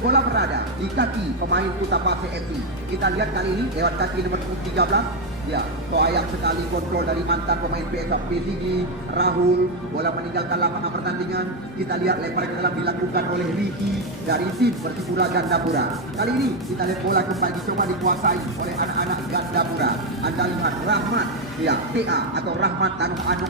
Bola berada di kaki pemain Kutapase FC. Kita lihat kali ini lewat kaki nomor 13. Ya, sayang sekali kontrol dari mantan pemain PSG, Rahul. Bola meninggalkan lapangan pertandingan. Kita lihat lempar ke dalam dilakukan oleh Ricky dari tim Persipura Gandapura. Kali ini kita lihat bola kembali dicoba dikuasai oleh anak-anak Gandapura. Anda lihat Rahmat, ya, TA atau Rahmat Anu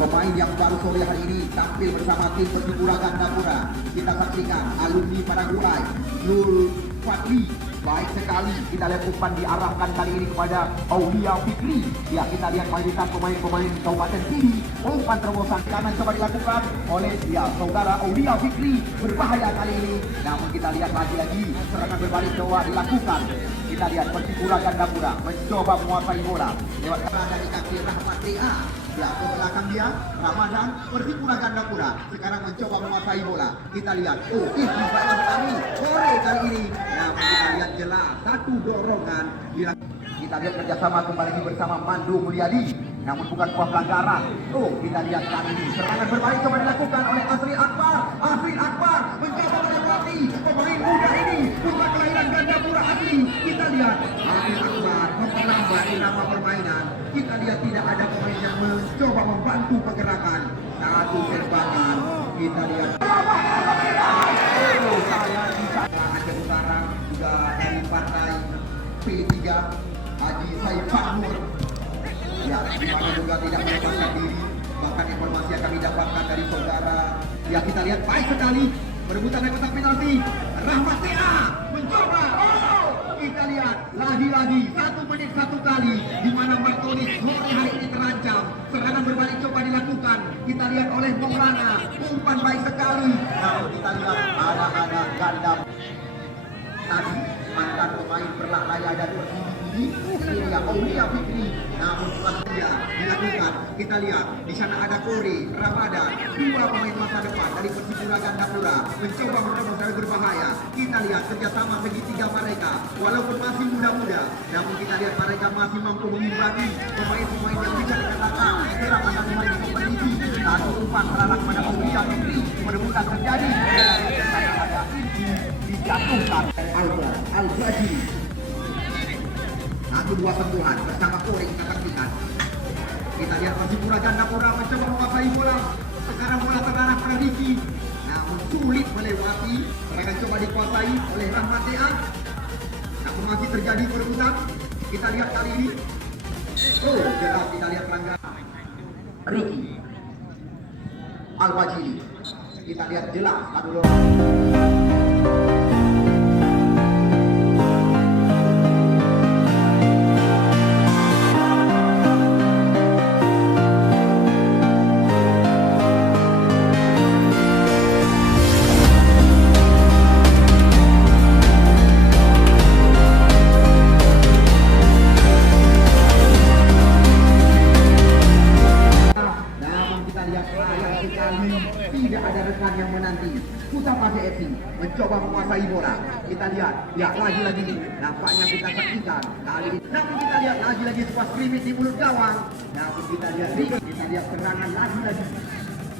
pemain yang baru sore hari ini tampil bersama tim Persipura Gandapura. Kita saksikan alumni Paraguay, Nur Fadli. Baik sekali, kita lihat umpan diarahkan kali ini kepada Aulia Fikri. Ya, kita lihat mayoritas pemain-pemain Kabupaten Pidi. Umpan terobosan kanan coba dilakukan oleh saudara Aulia Fikri. Berbahaya kali ini. Namun kita lihat lagi-lagi serangan berbalik coba dilakukan. Kita lihat Persipura Gandapura mencoba menguasai bola lewat kanan dari kaki Rahmat TA. Ya, ke belakang dia Ramadan. Persipura Gandapura sekarang mencoba menguasai bola. Kita lihat, ini baik sekali sore kali ini. Nah, kita lihat jelas satu dorongan. Kita lihat kerjasama kembali bersama Mandu Mulyadi. Namun bukan sebuah pelanggaran. Kita lihat kali ini serangan berbalik coba dilakukan oleh Asri Akbar. Asri Akbar mencoba melewati pemain muda ini. Bukan kelahiran Gandapura asli. Kita lihat Asri Akbar memperlambat irama permainan. Kita lihat tidak ada pemain yang mencoba membantu pergerakan. Satu tembakan. Kita lihat. Saya di sana Aceh Utara juga dari partai P3 Haji Saifah Nur. Ya, di mana juga tidak melepaskan diri. Bahkan informasi yang kami dapatkan dari saudara. Ya, kita lihat baik sekali perebutan dari kotak penalti. Rahmat TA mencoba. Kita lihat lagi-lagi 1 menit 1 kali di mana Martonis sore hari ini terancam. Serangan berbalik coba dilakukan. Kita lihat oleh Maulana. Umpan baik sekali. Namun kita lihat anak-anak ganda tadi mantan pemain Perlak Raya dan Persib ini Aulia Fikri. Namun setelah dia dilakukan, kita lihat di sana ada Kori, Ramadan, dua pemain masa depan dari Persipura Gandapura mencoba menerobos berbahaya. Kita lihat kerjasama segitiga mereka, walaupun masih muda-muda, namun kita lihat mereka masih mampu mengimbangi pemain-pemain yang bisa dikatakan kerap akan memain kompetisi. Satu umpan terarah pada Aulia Fikri, perebutan terjadi. Di sana ada Inti dijatuhkan Al-Baji. Satu dua sentuhan bersama Kori kita saksikan. Kita lihat Persipura Gandapura mencoba menguasai bola. Sekarang bola terarah pada Ricky. Namun sulit melewati. Mereka coba dikuasai oleh Rahmat TA. Namun masih terjadi perebutan. Kita lihat kali ini. Jelas kita lihat pelanggaran Ricky Al-Wajili. Kita lihat jelas. Aduh. Tidak ada rekan yang menanti. Kutapase FC mencoba menguasai bola. Kita lihat, ya lagi-lagi nampaknya kita saksikan kali ini. Namun kita lihat lagi-lagi sebuah skrimis di mulut gawang. Namun kita lihat serangan lagi-lagi.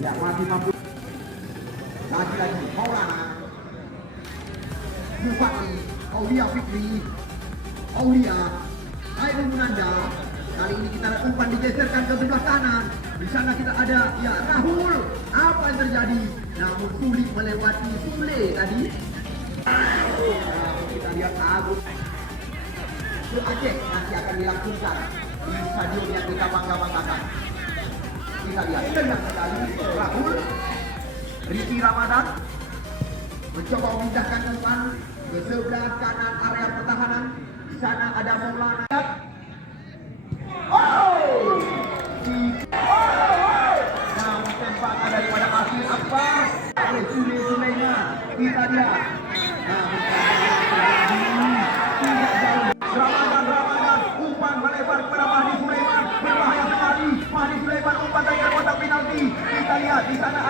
Ya masih mampu. Lagi-lagi Maulana, Bupati, Aulia Fikri, Aulia, Airul Munanda. Kali ini kita umpan digeserkan ke sebelah kanan. Di sana kita ada ya Rahul. Apa yang terjadi? Namun sulit melewati Sule tadi. Kita lihat Agung Aceh nanti akan dilakukan di stadion yang kita bangga-banggakan. Kita lihat tenang sekali Rahul. Ricky Ramadan mencoba memindahkan umpan ke sebelah kanan area pertahanan. Di sana ada Maulana. Namun tembakan daripada Asri Akbar oleh Sulaiman. Kita lihat. Ramadan umpan melebar kepada Mahdi Sulaiman. Berbahaya sekali. Mahdi Sulaiman umpan dari kotak penalti. Kita lihat di sana.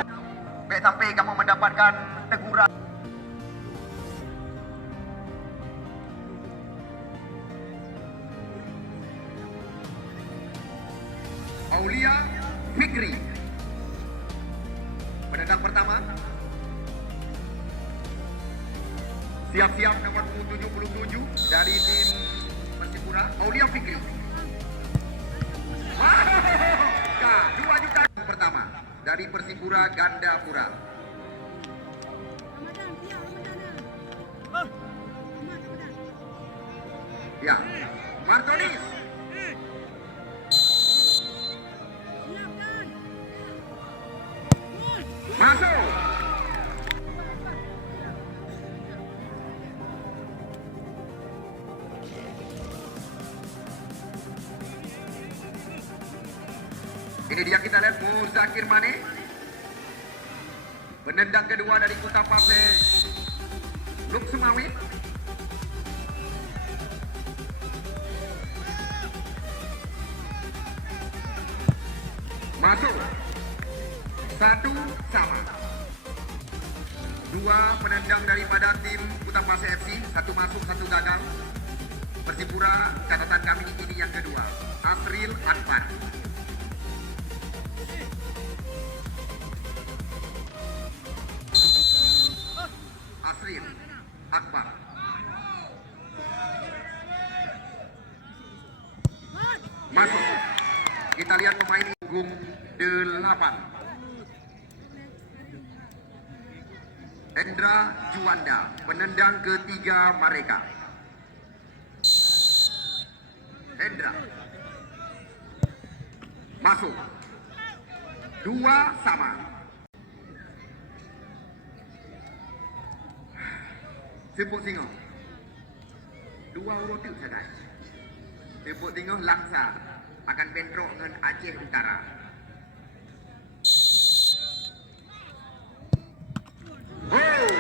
Baik sampai kamu mendapatkan teguran. Aulia Fikri penendang pertama. Siap-siap nomor 77 dari tim Persipura, Aulia Fikri. Wow, 2 juta pertama dari Persipura Gandapura. Ya, Martonis. Masuk. Ini dia, kita lihat Muzakir Mane. Penendang kedua dari Kota Pasir, Luk Sumawi. Masuk. 1-1. 2 penendang daripada tim Kota Pasir FC, 1 masuk 1 gagal. Persipura, catatan kami ini yang kedua, Asril Akbar. Asril Akbar. Masuk. Kita lihat pemain punggung 8. Hendra Juanda, penendang ketiga mereka. Hendra. Masuk. 2-2. Sepuk Singo. 2 urut tu saja. Sepuk Singo Langsa akan bentrok dengan Aceh Utara. Oh.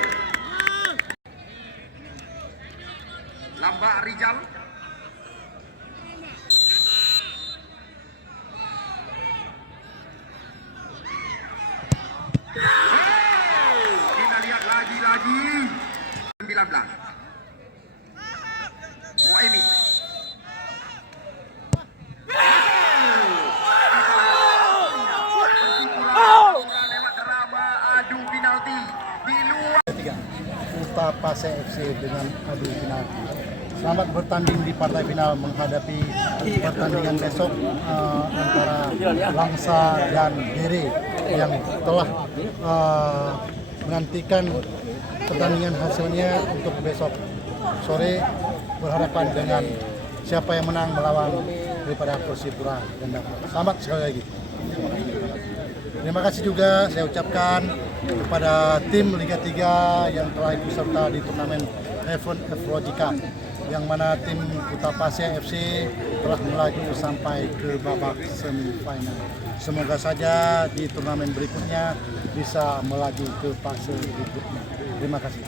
Lambak Rizal. Kita lihat lagi-lagi 19. Muaimi. Lewat drama adu penalti di luar. Kota Pasir FC dengan adu penalti. Selamat bertanding di partai final menghadapi pertandingan besok antara Langsa dan Dere yang telah menantikan pertandingan hasilnya untuk besok sore, berhadapan dengan siapa yang menang melawan daripada Persipura Gandapura. Selamat sekali lagi. Terima kasih juga saya ucapkan kepada tim Liga 3 yang telah ikut serta di turnamen F1 F-Logika, yang mana tim Kota Pasir FC telah melaju sampai ke babak semifinal. Semoga saja di turnamen berikutnya bisa melaju ke fase berikutnya. Terima kasih.